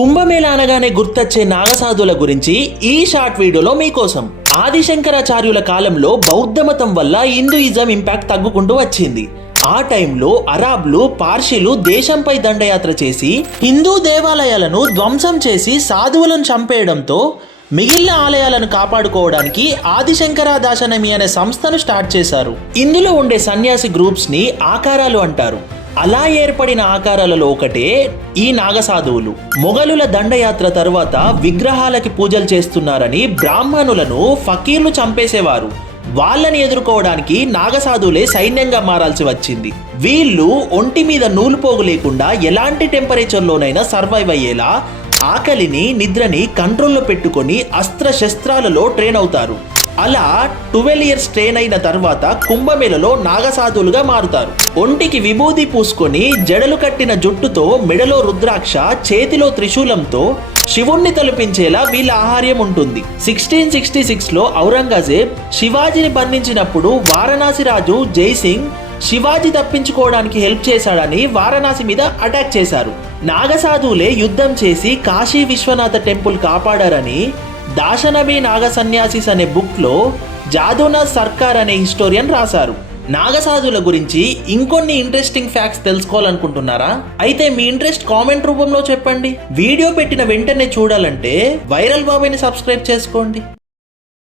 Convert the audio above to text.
కుంభమేళ అనగానే గుర్తొచ్చే నాగసాధుల గురించి ఈ షార్ట్ వీడియోలో మీకోసం. ఆదిశంకరాచార్యుల కాలంలో బౌద్ధ మతం వల్ల హిందూయిజం ఇంపాక్ట్ తగ్గుకుంటూ వచ్చింది. ఆ టైంలో అరాబ్లు పార్షీలు దేశంపై దండయాత్ర చేసి హిందూ దేవాలయాలను ధ్వంసం చేసి సాధువులను చంపేయడంతో మిగిలిన ఆలయాలను కాపాడుకోవడానికి ఆదిశంకరాదాశనమి అనే సంస్థను స్టార్ట్ చేశారు. ఇందులో ఉండే సన్యాసి గ్రూప్స్ని ఆకారాలు అంటారు. అలా ఏర్పడిన ఆకారాలలో ఒకటే ఈ నాగసాధువులు. మొఘలుల దండయాత్ర తరువాత విగ్రహాలకి పూజలు చేస్తున్నారని బ్రాహ్మణులను ఫకీర్లు చంపేసేవారు. వాళ్ళని ఎదుర్కోవడానికి నాగసాధువులే సైన్యంగా మారాల్సి వచ్చింది. వీళ్ళు ఒంటి మీద నూలుపోగు లేకుండా ఎలాంటి టెంపరేచర్లోనైనా సర్వైవ్ అయ్యేలా ఆకలిని నిద్రని కంట్రోల్లో పెట్టుకొని అస్త్ర శస్త్రాలలో ట్రైన్ అవుతారు. అలా ట్వెల్వ్ ఇయర్స్ ట్రైన్ అయిన తర్వాత కుంభమేళలో నాగసాధులుగా మారుతారు. ఒంటికి విభూది పూసుకొని జడలు కట్టిన జుట్టుతో మెడలో రుద్రాక్ష చేతిలో త్రిశూలంతో శివుణ్ణి తలపించేలా వీళ్ళ ఆహార్యం ఉంటుంది. సిక్స్టీన్ సిక్స్టీ సిక్స్లో ఔరంగజేబ్ శివాజీని బంధించినప్పుడు వారణాసి రాజు జైసింగ్ శివాజీ తప్పించుకోవడానికి హెల్ప్ చేశాడని వారణాసి మీద అటాక్ చేశారు. నాగసాధువులే యుద్ధం చేసి కాశీ విశ్వనాథ టెంపుల్ కాపాడారని దాశనబి నాగ సన్యాసిస్ అనే బుక్లో జాదోనాథ్ సర్కార్ అనే హిస్టోరియన్ రాశారు. నాగసాధుల గురించి ఇంకొన్ని ఇంట్రెస్టింగ్ ఫ్యాక్ట్స్ తెలుసుకోవాలనుకుంటున్నారా? అయితే మీ ఇంట్రెస్ట్ కామెంట్ రూపంలో చెప్పండి. వీడియో పెట్టిన వెంటనే చూడాలంటే వైరల్ బాబాయ్ని సబ్స్క్రైబ్ చేసుకోండి.